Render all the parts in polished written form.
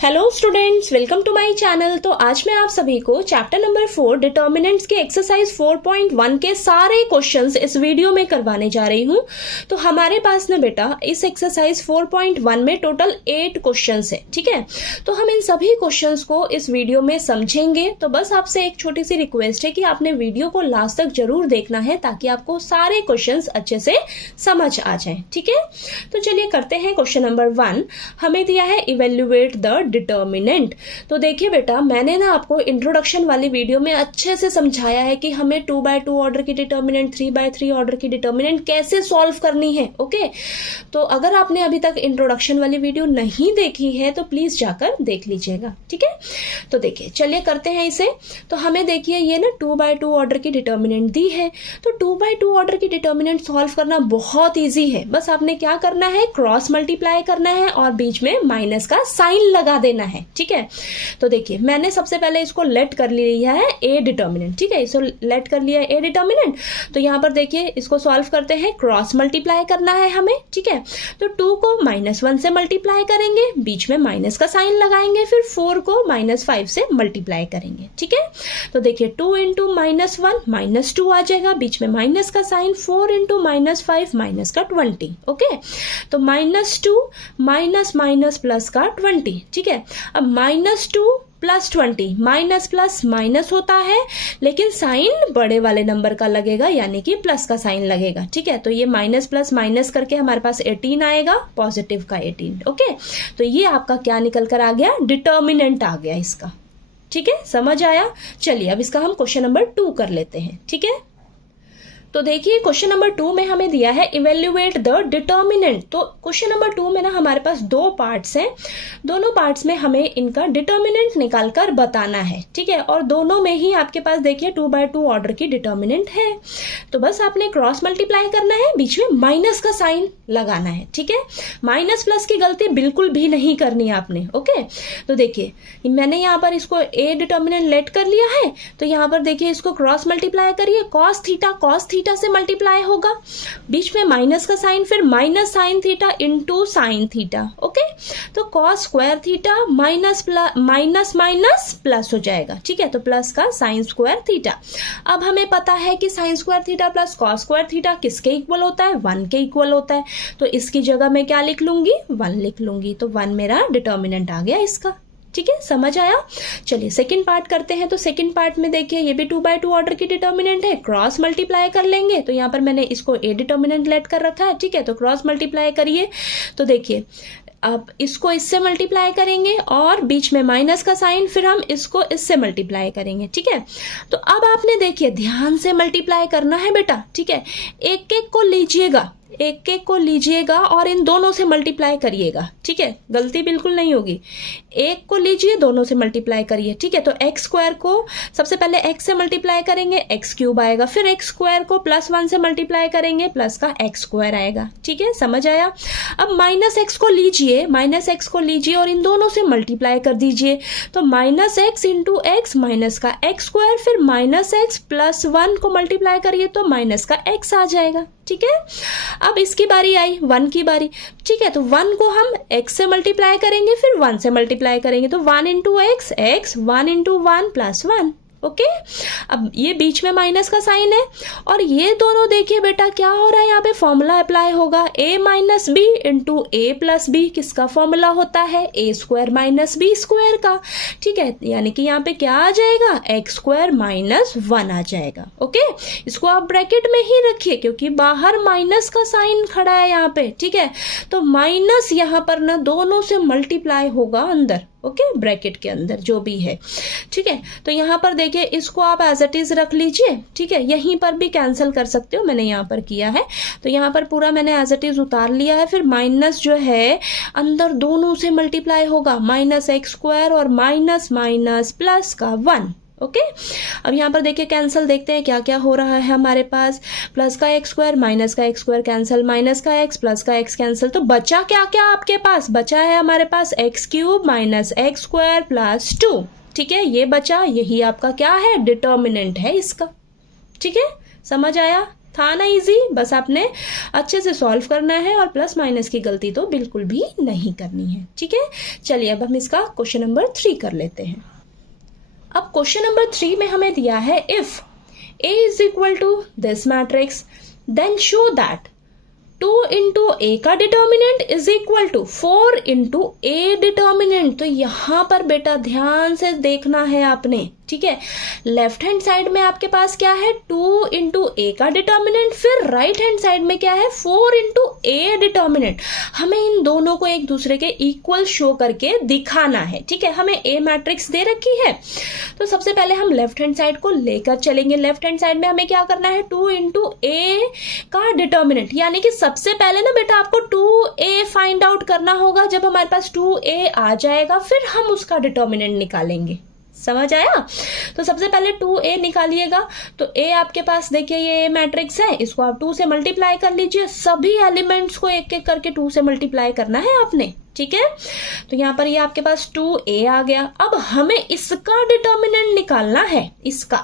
Hello students, welcome to my channel. तो आज मैं आप सभी को चैप्टर नंबर 4 डिटर्मिनेंट्स के एक्सरसाइज 4.1 के सारे क्वेश्चंस इस वीडियो में करवाने जा रही हूं। तो हमारे पास ना बेटा इस एक्सरसाइज 4.1 में टोटल 8 क्वेश्चंस है, ठीक है। तो हम इन सभी क्वेश्चंस को इस वीडियो में समझेंगे। तो बस आपसे एक छोटी सी रिक्वेस्ट है कि आपने वीडियो को लास्ट तक जरूर देखना है ताकि आपको सारे क्वेश्चंस अच्छे से समझ आ जाए, ठीक है। तो चलिए करते हैं। क्वेश्चन नंबर 1 हमें दिया है इवेल्युएट द डिटर्मिनेंट। तो देखिए बेटा, मैंने ना आपको इंट्रोडक्शन वाली वीडियो में अच्छे से समझाया है कि हमें 2x2 ऑर्डर की डिटर्मिनेंट, 3x3 ऑर्डर की डिटर्मिनेंट कैसे सॉल्व करनी है, ओके। तो अगर आपने अभी तक इंट्रोडक्शन वाली वीडियो नहीं देखी है तो प्लीज जाकर देख लीजिएगा, ठीक है। तो देखिए चलिए करते हैं इसे। तो हमें देखिए ये ना 2x2 ऑर्डर की डिटर्मिनेंट दी है। तो 2x2 ऑर्डर की डिटर्मिनेंट सॉल्व करना बहुत ईजी है। बस आपने क्या करना है, क्रॉस मल्टीप्लाई करना है और बीच में माइनस का साइन लगा देना है, ठीक है। तो देखिए मैंने सबसे पहले इसको लेट कर लिया है ए डिटर्मिनेंट, ठीक है। इसको लेट कर लिया है ए डिटर्मिनेंट। तो यहां पर देखिए इसको सॉल्व करते हैं, क्रॉस मल्टीप्लाई करना है हमें, ठीक है। तो 2 को -1 से मल्टीप्लाई करेंगे, बीच में माइनस का साइन लगाएंगे, फिर 4 को -5 से मल्टीप्लाई करेंगे, ठीक है। तो देखिए 2 इंटू -1 -2 आ जाएगा, बीच में माइनस का साइन, 4 इंटू -5 माइनस का 20, ओके। तो -2 माइनस माइनस प्लस का 20, ठीक है। अब -2 प्लस 20, माइनस प्लस माइनस होता है लेकिन साइन बड़े वाले नंबर का लगेगा, यानी कि प्लस का साइन लगेगा, ठीक है। तो ये माइनस प्लस माइनस करके हमारे पास 18 आएगा, पॉजिटिव का 18, ओके। तो ये आपका क्या निकल कर आ गया, डिटर्मिनेंट आ गया इसका, ठीक है। समझ आया। चलिए अब इसका हम क्वेश्चन नंबर 2 कर लेते हैं, ठीक है। तो देखिए क्वेश्चन नंबर 2 में हमें दिया है इवेल्युएट द डिटर्मिनेंट। तो क्वेश्चन नंबर 2 में ना हमारे पास 2 पार्ट्स हैं। दोनों पार्ट्स में हमें इनका डिटर्मिनेंट निकालकर बताना है, ठीक है। और दोनों में ही आपके पास देखिए 2x2 ऑर्डर की डिटर्मिनेंट है। तो बस आपने क्रॉस मल्टीप्लाई करना है, बीच में माइनस का साइन लगाना है, ठीक है। माइनस प्लस की गलती बिल्कुल भी नहीं करनी आपने, ओके। तो देखिए मैंने यहाँ पर इसको ए डिटर्मिनेंट लेट कर लिया है। तो यहाँ पर देखिए इसको क्रॉस मल्टीप्लाई करिए, कॉस थीटा से मल्टीप्लाई होगा, बीच में माइनस का साइन, फिर minus sine theta into sine theta, okay. तो cos square theta minus minus plus हो जाएगा, ठीक है। तो प्लस का साइन स्क्वायर थीटा। अब हमें पता है कि sine square theta plus cos square theta किसके इक्वल होता है, 1 के इक्वल होता है। तो इसकी जगह मैं क्या लिख लूंगी, 1 लिख लूंगी। तो 1 मेरा डिटर्मिनेंट आ गया इसका, ठीक है। समझ आया। चलिए सेकंड पार्ट करते हैं। तो सेकंड पार्ट में देखिए ये भी 2x2 ऑर्डर की डिटर्मिनेंट है, क्रॉस मल्टीप्लाई कर लेंगे। तो यहाँ पर मैंने इसको ए डिटर्मिनेंट लेट कर रखा है, ठीक है। तो क्रॉस मल्टीप्लाई करिए। तो देखिए अब इसको इससे मल्टीप्लाई करेंगे और बीच में माइनस का साइन, फिर हम इसको इससे मल्टीप्लाई करेंगे, ठीक है। तो अब आपने देखिए ध्यान से मल्टीप्लाई करना है बेटा, ठीक है। एक एक को लीजिएगा, एक एक को लीजिएगा और इन दोनों से मल्टीप्लाई करिएगा, ठीक है। गलती बिल्कुल नहीं होगी। एक को लीजिए, दोनों से मल्टीप्लाई करिए, ठीक है। तो एक्स स्क्वायर को सबसे पहले एक्स से मल्टीप्लाई करेंगे, एक्स क्यूब आएगा, फिर एक्स स्क्वायर को +1 से मल्टीप्लाई करेंगे, प्लस का एक्स स्क्वायर आएगा, ठीक है। समझ आया। अब माइनस एक्स को लीजिए और इन दोनों से मल्टीप्लाई कर दीजिए। तो -x इंटू एक्स माइनस का एक्स स्क्वायर, फिर -x +1 को मल्टीप्लाई करिए तो माइनस का x आ जाएगा, ठीक है। अब इसकी बारी आई 1 की बारी, ठीक है। तो 1 को हम x से मल्टीप्लाई करेंगे, फिर 1 से मल्टीप्लाई करेंगे। तो 1 इंटू एक्स, 1 इंटू 1 +1, ओके। अब ये बीच में माइनस का साइन है और ये दोनों देखिए बेटा क्या हो रहा है, यहाँ पे फॉर्मूला अप्लाई होगा, a minus B into a plus B. किसका फॉर्मूला होता है, a square minus B square का, ठीक है। यानी कि यहाँ पे क्या आ जाएगा, x स्क्वायर -1 आ जाएगा, ओके। इसको आप ब्रैकेट में ही रखिए क्योंकि बाहर माइनस का साइन खड़ा है यहाँ पे, ठीक है। तो माइनस यहाँ पर ना दोनों से मल्टीप्लाई होगा अंदर, ओके, ब्रैकेट के अंदर जो भी है, ठीक है। तो यहाँ पर देखिए इसको आप एज इट इज रख लीजिए, ठीक है। यहीं पर भी कैंसिल कर सकते हो, मैंने यहाँ पर किया है। तो यहाँ पर पूरा मैंने एज इट इज उतार लिया है। फिर माइनस जो है अंदर दोनों से मल्टीप्लाई होगा, -x² और माइनस प्लस का 1, ओके। अब यहाँ पर देखिए कैंसिल देखते हैं क्या क्या हो रहा है हमारे पास। प्लस का x² माइनस का x² कैंसिल, माइनस का x प्लस का x कैंसिल। तो बचा क्या क्या आपके पास, बचा है हमारे पास x³ माइनस x² प्लस 2, ठीक है। ये बचा, यही आपका क्या है, डिटर्मिनेंट है इसका, ठीक है। समझ आया। था ना इजी, बस आपने अच्छे से सॉल्व करना है और प्लस माइनस की गलती तो बिल्कुल भी नहीं करनी है। ठीक है, चलिए अब हम इसका क्वेश्चन नंबर 3 कर लेते हैं। अब क्वेश्चन नंबर 3 में हमें दिया है if A is equal to this matrix then show that 2 into A का determinant is equal to 4 into A determinant. तो यहां पर बेटा ध्यान से देखना है आपने, ठीक है। लेफ्ट हैंड साइड में आपके पास क्या है, 2 इंटू ए का डिटर्मिनेंट, फिर राइट हैंड साइड में क्या है, 4 इंटू ए डिटर्मिनेंट। हमें इन दोनों को एक दूसरे के इक्वल शो करके दिखाना है, ठीक है। हमें ए मैट्रिक्स दे रखी है, तो सबसे पहले हम लेफ्ट हैंड साइड को लेकर चलेंगे। लेफ्ट हैंड साइड में हमें क्या करना है, 2 इंटू ए का डिटर्मिनेंट, यानी कि सबसे पहले ना बेटा आपको 2a फाइंड आउट करना होगा। जब हमारे पास 2a आ जाएगा फिर हम उसका डिटर्मिनेंट निकालेंगे, समझ आया। तो सबसे पहले 2a निकालिएगा। तो a आपके पास देखिए ये मैट्रिक्स है, इसको आप 2 से मल्टीप्लाई कर लीजिए। सभी एलिमेंट्स को एक एक करके 2 से मल्टीप्लाई करना है आपने, ठीक है। तो यहाँ पर ये आपके पास 2a आ गया। अब हमें इसका डिटर्मिनेंट निकालना है, इसका,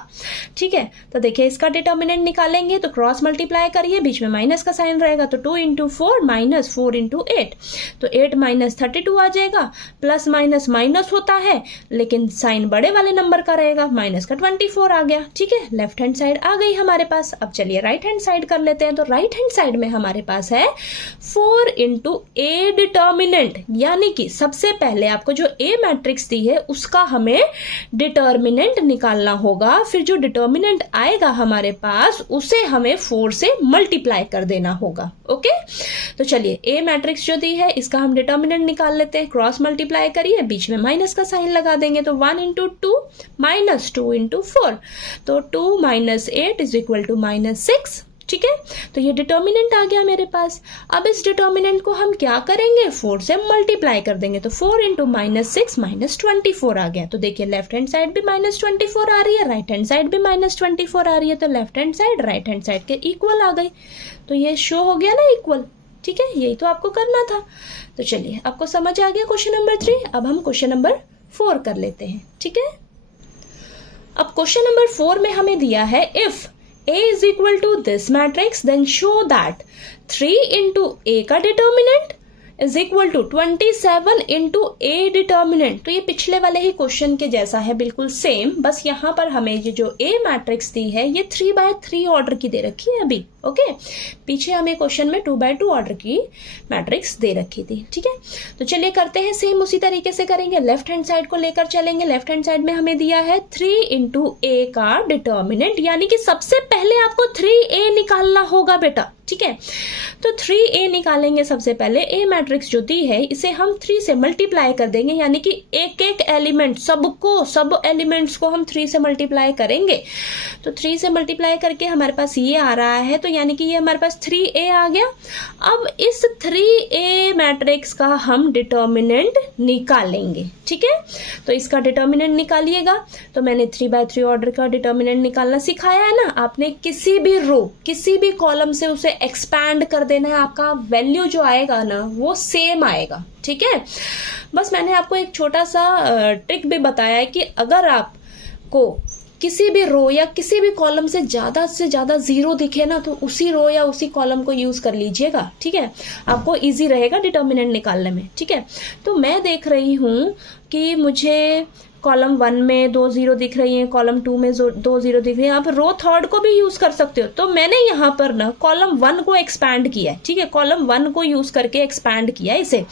ठीक है। तो देखिए इसका डिटर्मिनेंट निकालेंगे तो क्रॉस मल्टीप्लाई करिए, बीच में माइनस का साइन रहेगा, तो 2 इंटू 4 माइनस 4 इंटू 8, तो 8 माइनस 32 आ जाएगा। प्लस माइनस माइनस होता है लेकिन साइन बड़े वाले नंबर का रहेगा, माइनस का 24 आ गया, ठीक है। लेफ्ट हैंड साइड आ गई हमारे पास। अब चलिए राइट हैंड साइड कर लेते हैं। तो राइट हैंड साइड में हमारे पास है 4 इंटू ए डिटर्मिनेंट, यानी कि सबसे पहले आपको जो ए मैट्रिक्स दी है उसका हमें डिटर्मिनेंट निकालना होगा। फिर जो डिटर्मिनेंट आएगा हमारे पास उसे हमें 4 से मल्टीप्लाई कर देना होगा, ओके। तो चलिए ए मैट्रिक्स जो दी है इसका हम डिटर्मिनेंट निकाल लेते हैं। क्रॉस मल्टीप्लाई करिए, बीच में माइनस का साइन लगा देंगे, तो 1 इंटू 2 माइनस 2 इंटू 4, तो 2 minus 8 is equal to minus 6, ठीक है। तो ये डिटर्मिनेंट आ गया मेरे पास। अब इस डिटर्मिनेंट को हम क्या करेंगे, 4 से मल्टीप्लाई कर देंगे, तो 4 इंटू माइनस 6 माइनस 24 आ गया। तो देखिए लेफ्ट हैंड साइड भी माइनस 24 आ रही है, राइट हैंड साइड भी माइनस 24 आ रही है, तो left hand side right hand side के इक्वल आ गई। तो ये शो हो गया ना इक्वल, ठीक है। यही तो आपको करना था। तो चलिए आपको समझ आ गया क्वेश्चन नंबर 3। अब हम क्वेश्चन नंबर 4 कर लेते हैं, ठीक है। अब क्वेश्चन नंबर 4 में हमें दिया है if A is equal to this matrix then show that 3 into A का determinant is equal to 27 into A determinant। तो ये पिछले वाले ही क्वेश्चन के जैसा है, बिल्कुल सेम, बस यहाँ पर हमें ये जो A मैट्रिक्स दी है ये 3/3 ऑर्डर की दे रखी है अभी, ओके। पीछे हमें क्वेश्चन में 2/2 ऑर्डर की मैट्रिक्स दे रखी थी, ठीक है। तो चलिए करते हैं सेम उसी तरीके से करेंगे। लेफ्ट हैंड साइड को लेकर चलेंगे। लेफ्ट हैंड साइड में हमें दिया है 3 इंटू ए का डिटर्मिनेंट, यानी कि सबसे पहले आपको 3a निकालना होगा बेटा, ठीक है। तो 3a निकालेंगे सबसे पहले। ए मैट्रिक्स जो दी है इसे हम 3 से मल्टीप्लाई कर देंगे, यानी कि एक एक एलिमेंट सब एलिमेंट्स को हम 3 से मल्टीप्लाई करेंगे। तो 3 से मल्टीप्लाई करके हमारे पास ये आ रहा है, तो यानी कि ये हमारे पास 3a आ गया। अब इस 3a मैट्रिक्स का हम डिटर्मिनेंट निकालेंगे, ठीक है। तो इसका डिटर्मिनेंट निकालिएगा। तो मैंने 3/3 ऑर्डर का डिटर्मिनेंट निकालना सिखाया है ना, आपने किसी भी रो किसी भी कॉलम से उसे एक्सपैंड कर देना है, आपका वैल्यू जो आएगा ना वो सेम आएगा, ठीक है। बस मैंने आपको एक छोटा सा ट्रिक भी बताया है कि अगर आपको किसी भी रो या किसी भी कॉलम से ज्यादा जीरो दिखे ना तो उसी रो या उसी कॉलम को यूज कर लीजिएगा, ठीक है। आपको इजी रहेगा डिटर्मिनेंट निकालने में, ठीक है। तो मैं देख रही हूं कि मुझे कॉलम 1 में 2 जीरो दिख रही है, कॉलम 2 में 2 जीरो दिख रही है। आप रो थर्ड को भी यूज कर सकते हो। तो मैंने यहाँ पर ना कॉलम 1 को एक्सपैंड किया है, ठीक है। कॉलम 1 को यूज करके एक्सपैंड किया है इसे,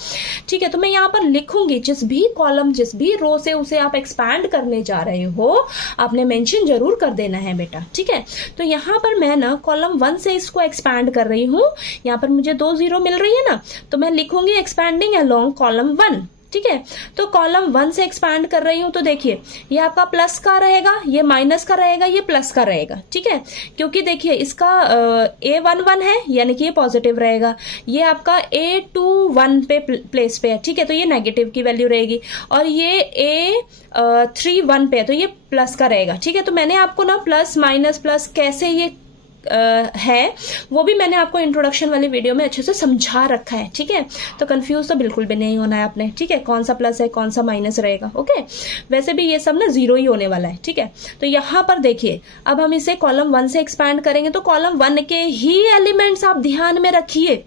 ठीक है। तो मैं यहाँ पर लिखूंगी जिस भी कॉलम जिस भी रो से उसे आप एक्सपैंड करने जा रहे हो आपने मेंशन जरूर कर देना है बेटा, ठीक है। तो यहाँ पर मैं ना कॉलम 1 से इसको एक्सपैंड कर रही हूँ। यहाँ पर मुझे 2 जीरो मिल रही है ना, तो मैं लिखूंगी एक्सपैंडिंग अलोंग कॉलम 1, ठीक है। तो कॉलम 1 से एक्सपैंड कर रही हूं, तो देखिए ये आपका प्लस का रहेगा, ये माइनस का रहेगा, ये प्लस का रहेगा, ठीक है। क्योंकि देखिए इसका A11 है यानी कि ये पॉजिटिव रहेगा, ये आपका A21 पे प्लेस पे है, ठीक है। तो ये नेगेटिव की वैल्यू रहेगी, और ये A31 पे है तो ये प्लस का रहेगा, ठीक है। तो मैंने आपको ना प्लस माइनस प्लस कैसे ये है वो भी मैंने आपको इंट्रोडक्शन वाली वीडियो में अच्छे से समझा रखा है, ठीक है। तो कंफ्यूज तो बिल्कुल भी नहीं होना है आपने, ठीक है। कौन सा प्लस है कौन सा माइनस रहेगा, ओके। वैसे भी ये सब ना जीरो ही होने वाला है, ठीक है। तो यहाँ पर देखिए, अब हम इसे कॉलम 1 से एक्सपैंड करेंगे तो कॉलम 1 के ही एलिमेंट्स आप ध्यान में रखिए।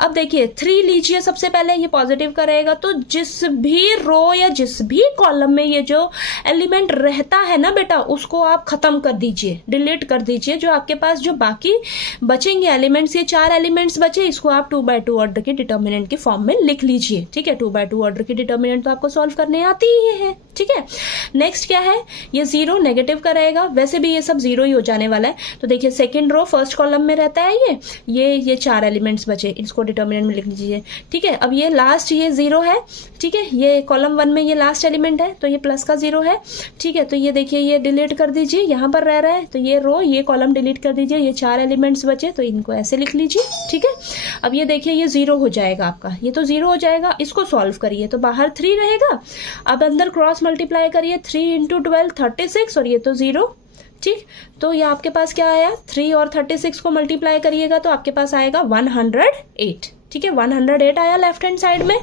अब देखिए 3 लीजिए, सबसे पहले ये पॉजिटिव करेगा तो जिस भी रो या जिस भी कॉलम में ये जो एलिमेंट रहता है ना बेटा, उसको आप खत्म कर दीजिए, डिलीट कर दीजिए। जो आपके पास जो बाकी बचेंगे एलिमेंट्स, ये 4 एलिमेंट्स बचे, इसको आप 2/2 ऑर्डर के डिटर्मिनेंट के फॉर्म में लिख लीजिए, ठीक है। 2/2 ऑर्डर की डिटर्मिनेंट तो आपको सॉल्व करने आती ही है, ठीक है। नेक्स्ट क्या है, ये 0 नेगेटिव का रहेगा, वैसे भी ये सब 0 ही हो जाने वाला है। तो देखिए सेकंड रो फर्स्ट कॉलम में रहता है ये 4 एलिमेंट्स बचे, इसको डिटर्मिनेंट में लिख लीजिए, ठीक है। अब ये लास्ट ये 0 है, ठीक है। ये कॉलम 1 में ये लास्ट एलिमेंट है तो ये प्लस का 0 है, ठीक है। तो ये देखिए ये डिलीट कर दीजिए, यहाँ पर रह रहा है तो ये रो ये कॉलम डिलीट कर दीजिए, ये 4 एलिमेंट्स बचे तो इनको ऐसे लिख लीजिए, ठीक है। अब ये देखिए ये 0 हो जाएगा आपका, ये तो 0 हो जाएगा। इसको सॉल्व करिए तो बाहर 3 रहेगा, अब अंदर क्रॉस मल्टीप्लाई करिए, 3 × 12 36 और ये तो 0, ठीक। तो ये आपके पास क्या आया, 3 और 36 को मल्टीप्लाई करिएगा तो आपके पास आएगा 108, ठीक है। 108 आया लेफ्ट हैंड साइड में।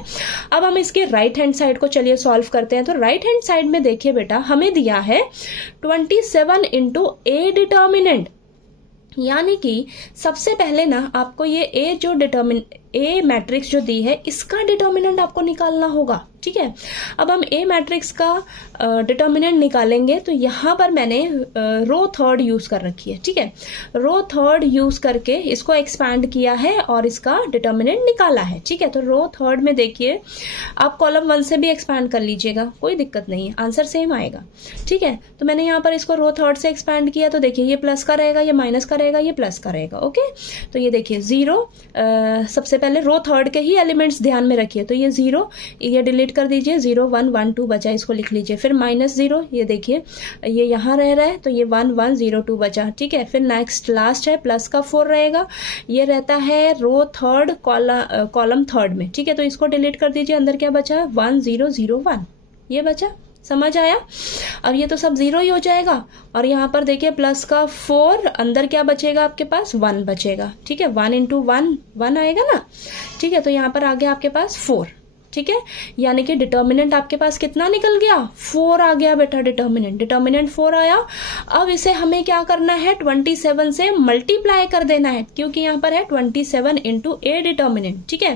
अब हम इसके राइट हैंड साइड को चलिए सॉल्व करते हैं। तो राइट हैंड साइड में देखिए बेटा, हमें दिया है 27 × A डिटर्मिनेंट, यानी कि सबसे पहले ना आपको ये A मैट्रिक्स जो दी है इसका डिटर्मिनेंट आपको निकालना होगा, ठीक है। अब हम A मैट्रिक्स का डिटर्मिनेंट निकालेंगे तो यहाँ पर मैंने रो थर्ड यूज कर रखी है, ठीक है। रो थर्ड यूज करके इसको एक्सपैंड किया है और इसका डिटर्मिनेंट निकाला है, ठीक है। तो रो थर्ड में देखिए आप कॉलम 1 से भी एक्सपैंड कर लीजिएगा, कोई दिक्कत नहीं है, आंसर सेम आएगा, ठीक है। तो मैंने यहाँ पर इसको रो थर्ड से एक्सपैंड किया तो देखिए ये प्लस का रहेगा, ये माइनस का रहेगा, ये प्लस का रहेगा, ओके। तो ये देखिए 0, सबसे पहले रो थर्ड के ही एलिमेंट्स ध्यान में रखिए, तो ये 0 ये डिलीट कर दीजिए, 0 1 1 2 बचा, इसको लिख लीजिए। फिर -0, ये देखिए ये यहाँ रह रहा है तो ये 1 1 0 2 बचा, ठीक है। फिर नेक्स्ट लास्ट है प्लस का 4 रहेगा, ये रहता है रो थर्ड कॉलम थर्ड में, ठीक है। तो इसको डिलीट कर दीजिए, अंदर क्या बचा 1 0 0 1, ये बचा, समझ आया। अब ये तो सब 0 ही हो जाएगा और यहाँ पर देखिए प्लस का 4, अंदर क्या बचेगा आपके पास 1 बचेगा, ठीक है। 1 × 1 1 आएगा ना, ठीक है। तो यहाँ पर आ गया आपके पास 4, ठीक है। यानी कि डिटर्मिनेंट आपके पास कितना निकल गया, 4 आ गया बेटा, डिटर्मिनेंट 4 आया। अब इसे हमें क्या करना है, 27 से मल्टीप्लाई कर देना है, क्योंकि यहाँ पर है 27 × A डिटर्मिनेंट, ठीक है।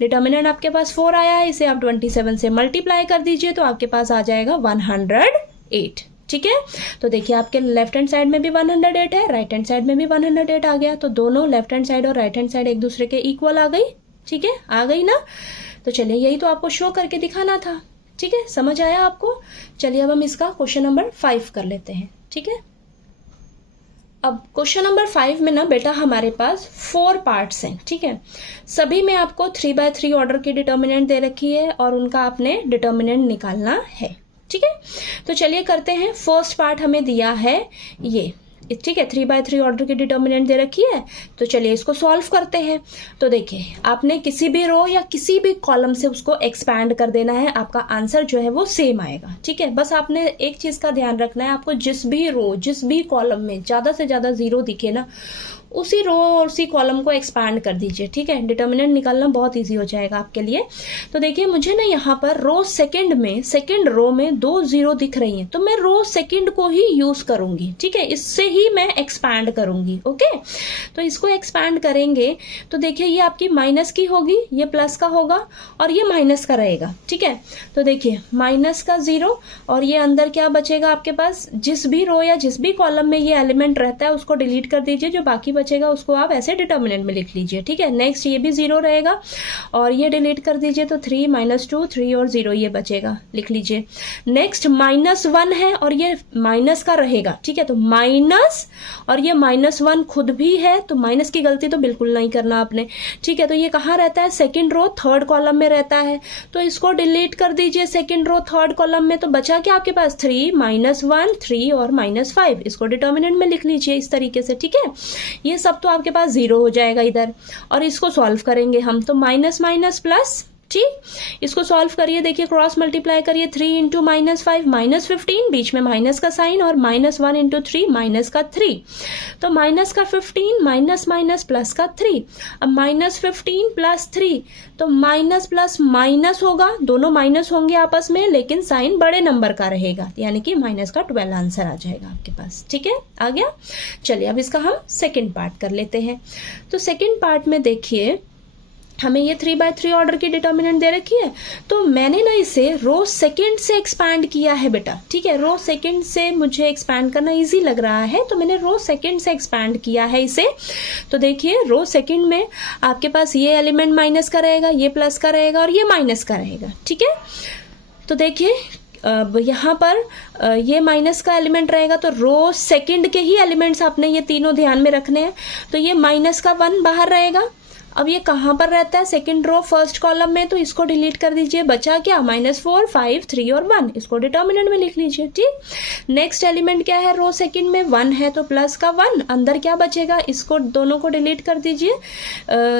डिटर्मिनेंट आपके पास 4 आया है, इसे आप 27 से मल्टीप्लाई कर दीजिए तो आपके पास आ जाएगा 108, ठीक है। तो देखिए आपके लेफ्ट हैंड साइड में भी 108 है, राइट हैंड साइड में भी 108 आ गया, तो दोनों लेफ्ट हैंड साइड और राइट हैंड साइड एक दूसरे के इक्वल आ गई, ठीक है, आ गई ना। तो चलिए यही तो आपको शो करके दिखाना था, ठीक है, समझ आया आपको। चलिए अब हम इसका क्वेश्चन नंबर 5 कर लेते हैं, ठीक है। अब क्वेश्चन नंबर 5 में ना बेटा हमारे पास 4 पार्ट्स हैं, ठीक है। सभी में आपको 3/3 ऑर्डर की डिटर्मिनेंट दे रखी है और उनका आपने डिटर्मिनेंट निकालना है, ठीक है। तो चलिए करते हैं। फर्स्ट पार्ट हमें दिया है ये, ठीक है, 3/3 ऑर्डर की डिटर्मिनेंट दे रखी है, तो चलिए इसको सॉल्व करते हैं। तो देखिए आपने किसी भी रो या किसी भी कॉलम से उसको एक्सपैंड कर देना है, आपका आंसर जो है वो सेम आएगा, ठीक है। बस आपने एक चीज का ध्यान रखना है, आपको जिस भी रो जिस भी कॉलम में ज्यादा से ज्यादा 0 दिखे ना, उसी रो और उसी कॉलम को एक्सपैंड कर दीजिए, ठीक है। डिटर्मिनेंट निकालना बहुत इजी हो जाएगा आपके लिए। तो देखिए मुझे ना यहाँ पर रो सेकंड रो में 2 0 दिख रही हैं, तो मैं रो सेकंड को ही यूज करूंगी, ठीक है। इससे ही मैं एक्सपैंड करूंगी, ओके। तो इसको एक्सपैंड करेंगे तो देखिए ये आपकी माइनस की होगी, ये प्लस का होगा और ये माइनस का रहेगा, ठीक है। तो देखिए माइनस का 0 और ये अंदर क्या बचेगा आपके पास, जिस भी रो या जिस भी कॉलम में ये एलिमेंट रहता है उसको डिलीट कर दीजिए, जो बाकी बचेगा उसको आप ऐसे डिटर्मिनेंट में लिख लीजिए, ठीक है। नेक्स्ट ये भी 0 रहेगा और ये डिलीट कर दीजिए, तो 3 -2 3 और 0 ये बचेगा, लिख लीजिए। नेक्स्ट -1 है और ये माइनस का रहेगा, ठीक है। तो माइनस और ये -1 खुद भी है, तो माइनस की गलती तो बिल्कुल नहीं करना आपने, ठीक है। तो ये कहाँ रहता है, सेकंड रो थर्ड कॉलम में रहता है, तो इसको डिलीट कर दीजिए सेकंड रो थर्ड कॉलम में। तो बचा क्या आपके पास 3 -1 3 और -5, इसको डिटर्मिनेंट में लिख लीजिए इस तरीके से, ठीक है। ये सब तो आपके पास 0 हो जाएगा इधर और इसको सॉल्व करेंगे हम, तो माइनस माइनस प्लस, ठीक, इसको सॉल्व करिए, देखिए क्रॉस मल्टीप्लाई करिए, 3 इंटू -5 -15, बीच में माइनस का साइन, और -1 इंटू 3 माइनस का 3, तो माइनस का 15 माइनस माइनस प्लस का 3, अब -15 प्लस 3, तो माइनस प्लस माइनस होगा, दोनों माइनस होंगे आपस में, लेकिन साइन बड़े नंबर का रहेगा, यानी कि माइनस का 12 आंसर आ जाएगा आपके पास। ठीक है, आ गया। चलिए अब इसका हम सेकेंड पार्ट कर लेते हैं। तो सेकेंड पार्ट में देखिए हमें ये 3/3 ऑर्डर की डिटर्मिनेंट दे रखी है, तो मैंने ना इसे रो सेकंड से एक्सपैंड किया है बेटा। ठीक है, रो सेकंड से मुझे एक्सपैंड करना इजी लग रहा है, तो मैंने रो सेकंड से एक्सपैंड किया है इसे। तो देखिए रो सेकंड में आपके पास ये एलिमेंट माइनस का रहेगा, ये प्लस का रहेगा और ये माइनस का रहेगा। ठीक है, तो देखिए अब यहाँ पर ये माइनस का एलिमेंट रहेगा, तो रो सेकंड के ही एलिमेंट्स आपने ये तीनों ध्यान में रखने हैं। तो ये माइनस का 1 बाहर रहेगा। अब ये कहाँ पर रहता है, सेकंड रो फर्स्ट कॉलम में, तो इसको डिलीट कर दीजिए, बचा क्या, -4 5 3 और 1, इसको डिटर्मिनेंट में लिख लीजिए। ठीक, नेक्स्ट एलिमेंट क्या है, रो सेकंड में 1 है, तो प्लस का 1, अंदर क्या बचेगा, इसको दोनों को डिलीट कर दीजिए,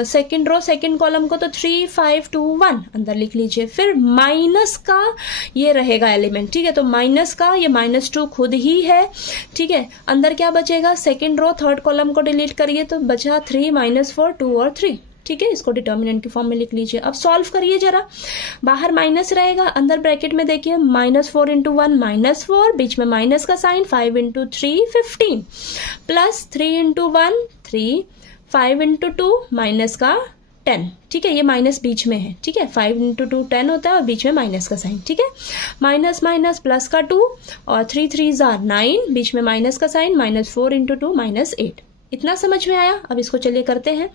सेकंड रो सेकंड कॉलम को, तो 3 5 2 1 अंदर लिख लीजिए। फिर माइनस का ये रहेगा एलिमेंट। ठीक है, तो माइनस का ये -2 खुद ही है। ठीक है, अंदर क्या बचेगा, सेकंड रो थर्ड कॉलम को डिलीट करिए, तो बचा 3 -4 2 और 3। ठीक है, इसको डिटर्मिनेंट की फॉर्म में लिख लीजिए। अब सॉल्व करिए जरा, बाहर माइनस रहेगा, अंदर ब्रैकेट में देखिए -4 इंटू 1 -4, बीच में माइनस का sign, 5 into 3 15, plus 3 into 1 3, 5 into 2 minus का 10। ठीक है, ये माइनस बीच में है। ठीक है, 5 इंटू 2 10 होता है और बीच में माइनस का साइन। ठीक है, माइनस माइनस प्लस का 2 और 3 3 9, बीच में माइनस का साइन, -4 इंटू 2 -8। इतना समझ में आया। अब इसको चलिए करते हैं,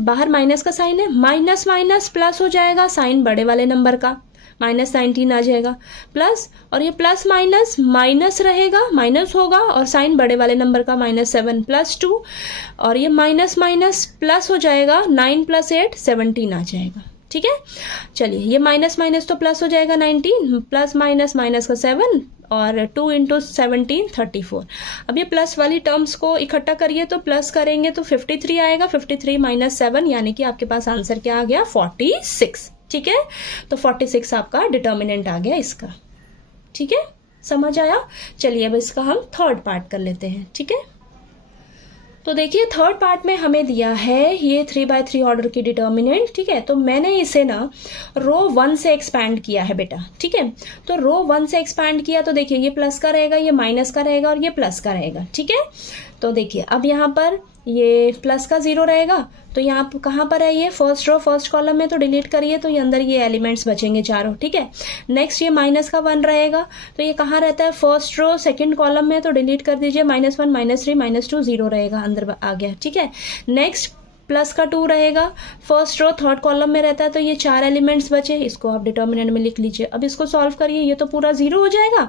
बाहर माइनस का साइन है, माइनस माइनस प्लस हो जाएगा, साइन बड़े वाले नंबर का, -19 आ जाएगा, प्लस, और ये प्लस माइनस माइनस रहेगा, माइनस होगा, और साइन बड़े वाले नंबर का, -7 + 2, और ये माइनस माइनस प्लस हो जाएगा, 9 + 8 17 आ जाएगा। ठीक है, चलिए ये माइनस माइनस तो प्लस हो जाएगा, 19 प्लस माइनस माइनस का 7 और 2 इंटू 17 34। अब ये प्लस वाली टर्म्स को इकट्ठा करिए, तो प्लस करेंगे तो 53 आएगा, 53 - 7 यानी कि आपके पास आंसर क्या आ गया, 46। ठीक है, तो 46 आपका डिटर्मिनेंट आ गया इसका। ठीक है, समझ आया। चलिए अब इसका हम थर्ड पार्ट कर लेते हैं। ठीक है, तो देखिए थर्ड पार्ट में हमें दिया है ये 3/3 ऑर्डर की डिटर्मिनेंट। ठीक है, तो मैंने इसे ना रो 1 से एक्सपैंड किया है बेटा। ठीक है, तो रो 1 से एक्सपैंड किया, तो देखिए ये प्लस का रहेगा, ये माइनस का रहेगा और ये प्लस का रहेगा। ठीक है, तो देखिए अब यहाँ पर ये प्लस का 0 रहेगा, तो यहाँ कहाँ पर है, ये फर्स्ट रो फर्स्ट कॉलम में, तो डिलीट करिए, तो ये अंदर ये एलिमेंट्स बचेंगे चारों। ठीक है, नेक्स्ट ये माइनस का 1 रहेगा, तो ये कहाँ रहता है, फर्स्ट रो सेकंड कॉलम में, तो डिलीट कर दीजिए, -1 -3 -2 0 रहेगा, अंदर आ गया। ठीक है, नेक्स्ट प्लस का 2 रहेगा, फर्स्ट रो थर्ड कॉलम में रहता है, तो ये 4 एलिमेंट्स बचे, इसको आप डिटर्मिनेंट में लिख लीजिए। अब इसको सॉल्व करिए, ये तो पूरा 0 हो जाएगा,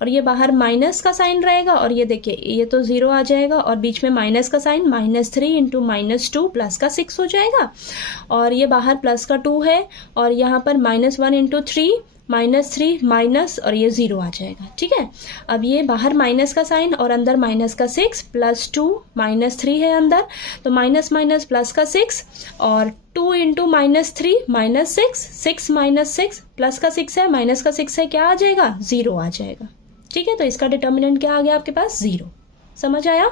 और ये बाहर माइनस का साइन रहेगा, और ये देखिए ये तो 0 आ जाएगा, और बीच में माइनस का साइन, -3 इंटू -2 प्लस का 6 हो जाएगा, और ये बाहर प्लस का 2 है, और यहाँ पर -1 इंटू 3 -3 माइनस, और ये 0 आ जाएगा। ठीक है, अब ये बाहर माइनस का साइन और अंदर माइनस का 6 + 2 -3 है अंदर, तो माइनस माइनस प्लस का 6 और 2 इंटू -3 -6 6 -6 प्लस का 6 है, माइनस का 6 है, क्या आ जाएगा, 0 आ जाएगा। ठीक है, तो इसका डिटर्मिनेंट क्या आ गया आपके पास, 0। समझ आया।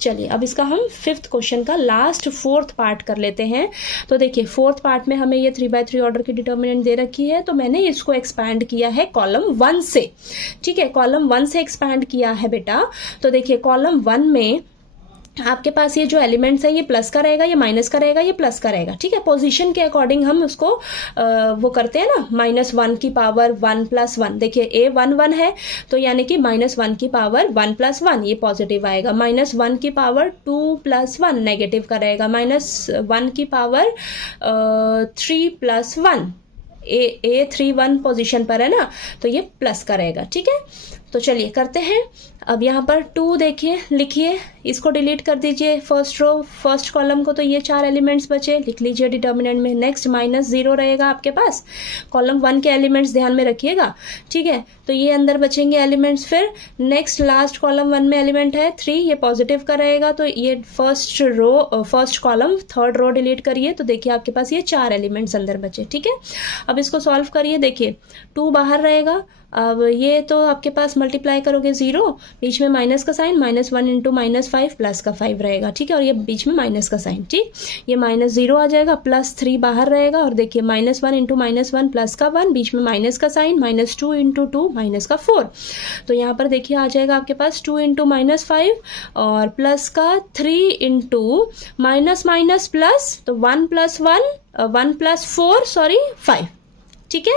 चलिए अब इसका हम फिफ्थ क्वेश्चन का लास्ट फोर्थ पार्ट कर लेते हैं। तो देखिए फोर्थ पार्ट में हमें ये 3/3 ऑर्डर की डिटर्मिनेंट दे रखी है, तो मैंने इसको एक्सपैंड किया है कॉलम 1 से। ठीक है, कॉलम 1 से एक्सपैंड किया है बेटा। तो देखिए कॉलम 1 में आपके पास ये जो एलिमेंट्स है, ये प्लस का रहेगा, ये माइनस का रहेगा, ये प्लस का रहेगा। ठीक है, पोजीशन के अकॉर्डिंग हम उसको वो करते हैं ना, -1 की पावर 1 + 1। देखिए A 1 1 है, तो यानी कि -1 की पावर 1 + 1 ये पॉजिटिव आएगा, -1 की पावर 2 + 1 नेगेटिव का रहेगा, -1 की पावर 3 + 1 A 3 1 पोजीशन पर है ना, तो ये प्लस का रहेगा। ठीक है, तो चलिए करते हैं। अब यहाँ पर 2 देखिए, लिखिए, इसको डिलीट कर दीजिए फर्स्ट रो फर्स्ट कॉलम को, तो ये 4 एलिमेंट्स बचे, लिख लीजिए डिटर्मिनेंट में। नेक्स्ट -0 रहेगा आपके पास, कॉलम 1 के एलिमेंट्स ध्यान में रखिएगा। ठीक है, तो ये अंदर बचेंगे एलिमेंट्स। फिर नेक्स्ट लास्ट कॉलम 1 में एलिमेंट है 3, ये पॉजिटिव का रहेगा, तो ये first column third row delete करिए, तो देखिए आपके पास ये 4 एलिमेंट्स अंदर बचे। ठीक है, अब अब इसको सॉल्व करिए, देखिए 2 बाहर रहेगा, अब ये तो आपके पास मल्टीप्लाई करोगे 0, बीच में माइनस का साइन, -1 इंटू -5 प्लस का 5 रहेगा, ठीक है, और ये बीच में माइनस का साइन, ठीक, ये -0 आ जाएगा, +3 बाहर रहेगा, और देखिए -1 इंटू -1 प्लस का 1, बीच में माइनस का साइन, -2 इंटू 2 माइनस का 4, तो यहाँ पर देखिए आ जाएगा आपके पास 2 इंटू -5 और प्लस का 3 इंटू माइनस प्लस, तो 1 + 4 सॉरी 5, ठीक है,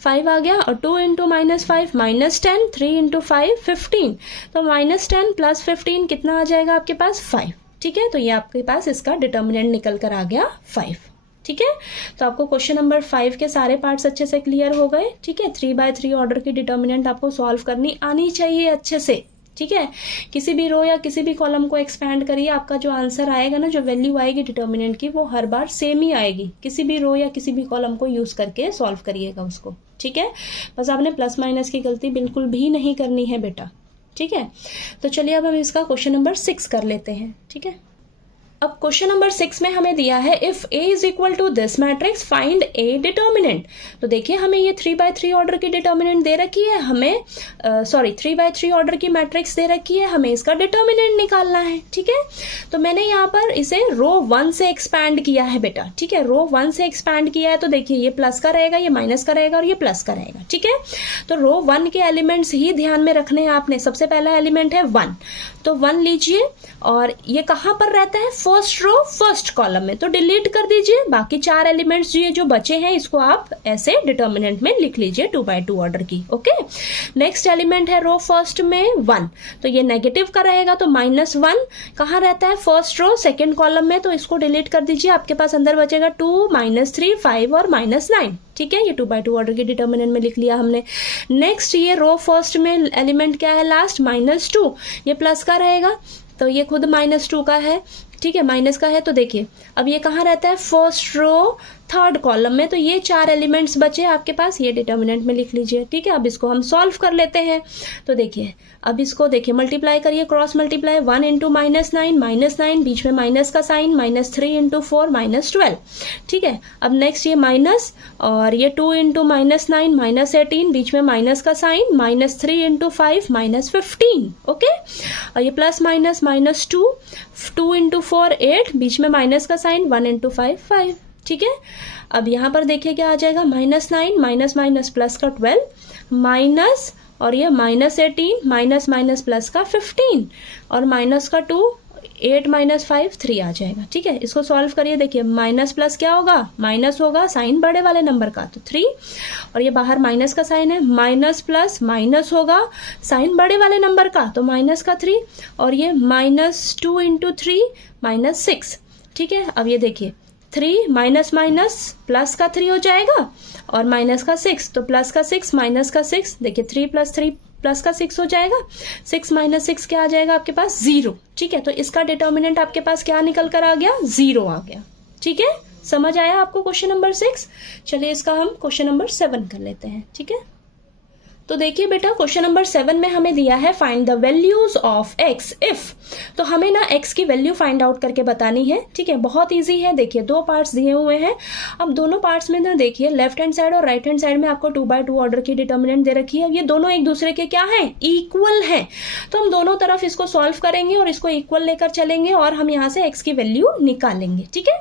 5 आ गया, और 2 इंटू -5 -10, 3 इंटू 5 15, तो -10 + 15 कितना आ जाएगा आपके पास 5, ठीक है, तो ये आपके पास इसका डिटर्मिनेंट निकल कर आ गया 5, ठीक है। तो आपको क्वेश्चन नंबर 5 के सारे पार्ट्स अच्छे से क्लियर हो गए, ठीक है। 3/3 ऑर्डर की डिटर्मिनेंट आपको सॉल्व करनी आनी चाहिए अच्छे से, ठीक है। किसी भी रो या किसी भी कॉलम को एक्सपैंड करिए, आपका जो आंसर आएगा ना, जो वैल्यू आएगी डिटर्मिनेंट की, वो हर बार सेम ही आएगी, किसी भी रो या किसी भी कॉलम को यूज करके सॉल्व करिएगा उसको, ठीक है। बस आपने प्लस माइनस की गलती बिल्कुल भी नहीं करनी है बेटा, ठीक है। तो चलिए अब हम इसका क्वेश्चन नंबर 6 कर लेते हैं, ठीक है। अब क्वेश्चन नंबर 6 में हमें दिया है if A is equal to this matrix find A determinant. तो देखिए हमें ये 3/3 ऑर्डर की डिटर्मिनेंट दे रखी है, हमें 3/3 ऑर्डर की मैट्रिक्स दे रखी है, हमें इसका डिटर्मिनेंट निकालना है, ठीक है। तो मैंने यहाँ पर इसे रो 1 से एक्सपैंड किया है बेटा, ठीक है, रो 1 से एक्सपैंड किया है, तो देखिए ये प्लस का रहेगा, ये माइनस का रहेगा और ये प्लस का रहेगा, ठीक है। तो रो 1 के एलिमेंट्स ही ध्यान में रखने हैं आपने। सबसे पहला एलिमेंट है 1, तो 1 लीजिए, और ये कहाँ पर रहता है, फर्स्ट रो फर्स्ट कॉलम में, तो डिलीट कर दीजिए। बाकी 4 एलिमेंट्स ये जो बचे हैं इसको आप ऐसे डिटर्मिनेंट में लिख लीजिए 2/2 ऑर्डर की, ओके। नेक्स्ट एलिमेंट है रो फर्स्ट में 1, तो ये नेगेटिव का रहेगा, तो -1 कहाँ रहता है, फर्स्ट रो सेकेंड कॉलम में, तो इसको डिलीट कर दीजिए। आपके पास अंदर बचेगा 2, -3, 5 और -9, ठीक है। ये 2/2 ऑर्डर के डिटर्मिनेंट में लिख लिया हमने। नेक्स्ट ये रो फर्स्ट में एलिमेंट क्या है, लास्ट -2, ये प्लस का रहेगा, तो ये खुद -2 का है, ठीक है, माइनस का है। तो देखिए अब ये कहाँ रहता है, फर्स्ट रो थर्ड कॉलम में, तो ये 4 एलिमेंट्स बचे आपके पास, ये डिटर्मिनेंट में लिख लीजिए, ठीक है। अब इसको हम सॉल्व कर लेते हैं। तो देखिए अब इसको देखिए मल्टीप्लाई करिए, क्रॉस मल्टीप्लाई, 1 इंटू -9 बीच में माइनस का साइन, -3 इंटू 4 -12, ठीक है। अब नेक्स्ट ये माइनस, और ये 2 इंटू -9 -18 बीच में माइनस का साइन, -3 इंटू 5 -15, ओके। और ये प्लस माइनस -2, 2 इंटू 4 8 बीच में माइनस का साइन, 1 इंटू 5 5, ठीक है। अब यहाँ पर देखिए क्या आ जाएगा, -9 माइनस प्लस का 12 माइनस, और ये -18 माइनस प्लस का 15 और माइनस का 2, 8 - 5 3 आ जाएगा, ठीक है। इसको सॉल्व करिए, देखिए माइनस प्लस क्या होगा, माइनस होगा, साइन बड़े वाले नंबर का, तो 3, और ये बाहर माइनस का साइन है, माइनस प्लस माइनस होगा, साइन बड़े वाले नंबर का, तो माइनस का 3, और ये -2 इंटू 3 -6, ठीक है। अब ये देखिए 3 माइनस प्लस का 3 हो जाएगा, और माइनस का 6, तो प्लस का 6 माइनस का 6, देखिए 3 + 3 प्लस का 6 हो जाएगा, 6 - 6 क्या आ जाएगा आपके पास, 0, ठीक है। तो इसका डिटर्मिनेंट आपके पास क्या निकल कर आ गया, 0 आ गया, ठीक है। समझ आया आपको क्वेश्चन नंबर 6। चलिए इसका हम क्वेश्चन नंबर 7 कर लेते हैं, ठीक है। तो देखिए बेटा क्वेश्चन नंबर 7 में हमें दिया है find the values of x if, तो हमें ना x की वैल्यू फाइंड आउट करके बतानी है, ठीक है। बहुत इजी है, देखिए 2 पार्ट्स दिए हुए हैं। अब दोनों पार्ट्स में ना देखिए लेफ्ट हैंड साइड और राइट हैंड साइड में आपको 2/2 ऑर्डर की डिटर्मिनेंट दे रखी है। ये दोनों एक दूसरे के क्या है, इक्वल है, तो हम दोनों तरफ इसको सॉल्व करेंगे और इसको इक्वल लेकर चलेंगे और हम यहाँ से x की वैल्यू निकालेंगे, ठीक है।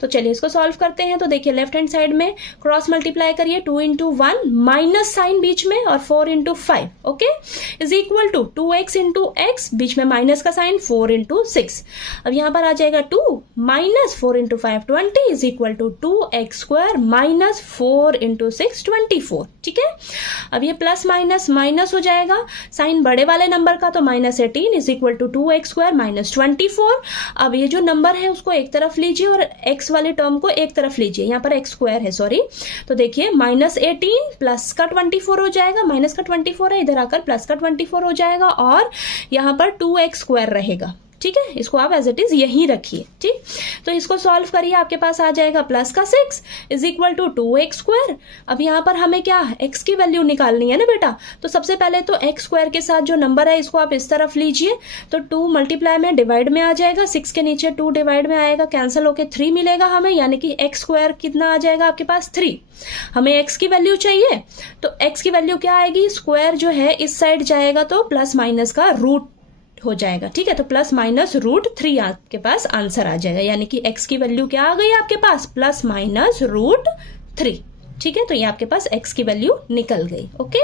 तो चलिए इसको सॉल्व करते हैं। तो देखिए लेफ्ट हैंड साइड में क्रॉस मल्टीप्लाई करिए, 2 इंटू 1 माइनस साइन बीच में और 4 into 5, okay, is equal to 2x into x, बीच में माइनस का साइन, 4 इंटू 6। अब यहां पर आ जाएगा 2 minus 4 into 5 20 is equal to 2x² minus 4 into 6 24, ठीक है। अब ये प्लस माइनस माइनस हो जाएगा, साइन बड़े वाले नंबर का, तो -18 is equal to 2x² minus 24। अब ये जो नंबर है उसको एक तरफ लीजिए और x वाले टर्म को एक तरफ लीजिए, यहाँ पर x² है सॉरी। तो देखिए -18 प्लस का 24 हो जाएगा, माइनस का 24 है, इधर आकर प्लस का 24 हो जाएगा, और यहाँ पर 2x² रहेगा, ठीक है, इसको आप एज इट इज यहीं रखिए। ठीक, तो इसको सॉल्व करिए, आपके पास आ जाएगा प्लस का 6 इज इक्वल टू 2x²। अब यहाँ पर हमें क्या x की वैल्यू निकालनी है ना बेटा, तो सबसे पहले तो x² के साथ जो नंबर है इसको आप इस तरफ लीजिए, तो 2 मल्टीप्लाई में डिवाइड में आ जाएगा, 6 के नीचे 2 डिवाइड में आएगा, कैंसिल होके 3 मिलेगा हमें, यानी कि x² कितना आ जाएगा आपके पास 3। हमें x की वैल्यू चाहिए, तो x की वैल्यू क्या आएगी, स्क्वायर जो है इस साइड जाएगा तो प्लस माइनस का रूट हो जाएगा। ठीक है, तो प्लस माइनस √3 आपके पास आंसर आ जाएगा, यानी कि x की वैल्यू क्या आ गई आपके पास, प्लस माइनस √3। ठीक है, तो ये आपके पास x की वैल्यू निकल गई। ओके,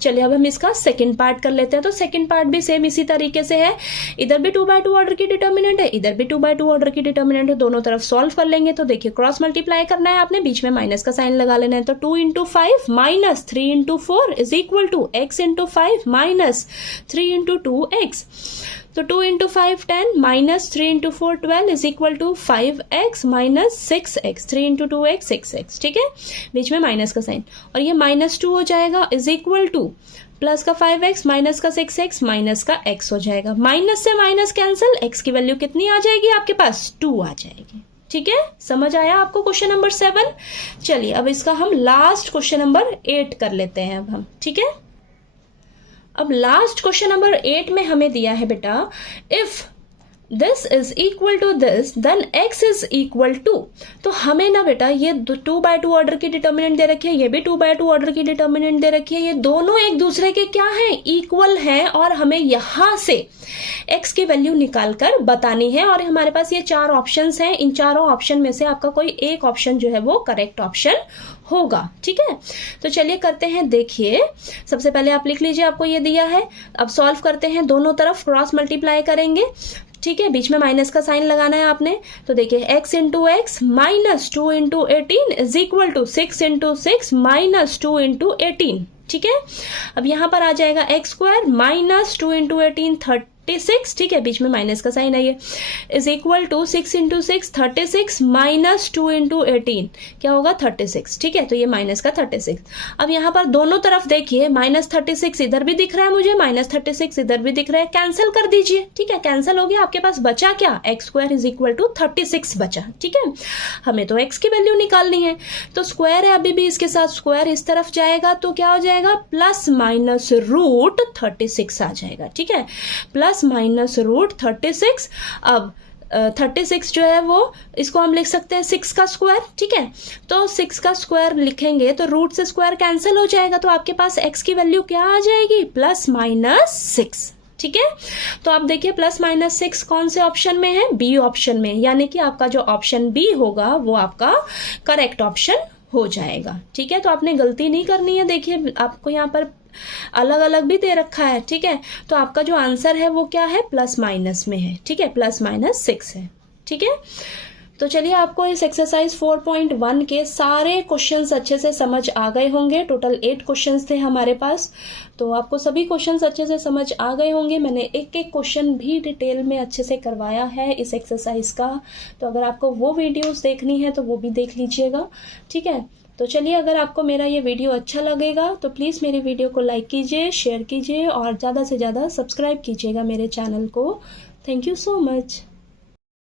चलिए अब हम इसका सेकंड पार्ट कर लेते हैं। तो सेकंड पार्ट भी सेम इसी तरीके से है, इधर भी 2/2 ऑर्डर की डिटर्मिनेंट है, इधर भी 2/2 ऑर्डर की डिटर्मिनेंट है, दोनों तरफ सॉल्व कर लेंगे। तो देखिए क्रॉस मल्टीप्लाई करना है आपने, बीच में माइनस का साइन लगा लेना है, तो 2 × 5 minus 3 × 4 is equal to x × 5 minus 3 × 2x। तो 2 × 5 10 minus 3 × 4 12 is equal to 5x minus 6x, 3 × 2x 6x। ठीक है, बीच में माइनस का साइन, और ये -2 हो जाएगा इज इक्वल टू प्लस का 5x माइनस का 6x माइनस का x हो जाएगा, माइनस से माइनस कैंसिल, x की वैल्यू कितनी आ जाएगी आपके पास 2 आ जाएगी। ठीक है, समझ आया आपको क्वेश्चन नंबर 7। चलिए अब इसका हम लास्ट क्वेश्चन नंबर 8 कर लेते हैं अब हम। ठीक है, अब लास्ट क्वेश्चन नंबर 8 में हमें दिया है बेटा, if this is equal to this then x is equal to. तो हमें ना बेटा ये 2/2 ऑर्डर की डिटर्मिनेंट दे रखी है, ये भी 2/2 ऑर्डर की डिटर्मिनेंट दे रखी है, ये दोनों एक दूसरे के क्या है, इक्वल है, और हमें यहां से x की वैल्यू निकाल कर बतानी है। और हमारे पास ये 4 ऑप्शंस हैं, इन चारों ऑप्शन में से आपका कोई एक ऑप्शन जो है वो करेक्ट ऑप्शन होगा। ठीक है, तो चलिए करते हैं। देखिए सबसे पहले आप लिख लीजिए, आपको ये दिया है, अब सॉल्व करते हैं, दोनों तरफ क्रॉस मल्टीप्लाई करेंगे। ठीक है, बीच में माइनस का साइन लगाना है आपने, तो देखिए x × x minus 2 × 18 is equal to 6 × 6 minus 2 × 18। ठीक है, अब यहां पर आ जाएगा x² माइनस 2 × 18 36। ठीक है, बीच में माइनस का साइन है, ये इज इक्वल टू 6 × 6 36 माइनस 2 × 18 क्या होगा 36। ठीक है, तो ये माइनस का 36। अब यहाँ पर दोनों तरफ देखिए, -36 इधर भी दिख रहा है मुझे, -36 इधर भी दिख रहा है, कैंसिल कर दीजिए। ठीक है, कैंसिल हो गया, आपके पास बचा क्या, x² इज इक्वल टू 36 बचा। ठीक है, हमें तो x की वैल्यू निकालनी है, तो स्क्वायर है अभी भी, इसके साथ स्क्वायर इस तरफ जाएगा तो क्या हो जाएगा, प्लस माइनस √36 आ जाएगा। ठीक है, प्लस माइनस √36। अब 36 जो है वो इसको हम लिख सकते हैं 6 का स्क्वायर। ठीक है, तो 6 का स्क्वायर लिखेंगे तो रूट से स्क्वायर कैंसिल हो जाएगा, तो आपके पास x की वैल्यू क्या आ जाएगी, +6। ठीक है, तो आप देखिए +6 कौन से ऑप्शन में है, बी ऑप्शन में, यानी कि आपका जो ऑप्शन बी होगा वो आपका करेक्ट ऑप्शन हो जाएगा। ठीक है, तो आपने गलती नहीं करनी है, देखिए आपको यहाँ पर अलग अलग भी दे रखा है। ठीक है, तो आपका जो आंसर है वो क्या है, प्लस माइनस में है। ठीक है, +6 है। ठीक है, तो चलिए आपको इस एक्सरसाइज 4.1 के सारे क्वेश्चंस अच्छे से समझ आ गए होंगे। टोटल 8 क्वेश्चंस थे हमारे पास, तो आपको सभी क्वेश्चंस अच्छे से समझ आ गए होंगे। मैंने एक एक क्वेश्चन भी डिटेल में अच्छे से करवाया है इस एक्सरसाइज का, तो अगर आपको वो वीडियोस देखनी है तो वो भी देख लीजिएगा। ठीक है, तो चलिए अगर आपको मेरा ये वीडियो अच्छा लगेगा तो प्लीज़ मेरी वीडियो को लाइक कीजिए, शेयर कीजिए और ज़्यादा से ज़्यादा सब्सक्राइब कीजिएगा मेरे चैनल को। Thank you so much.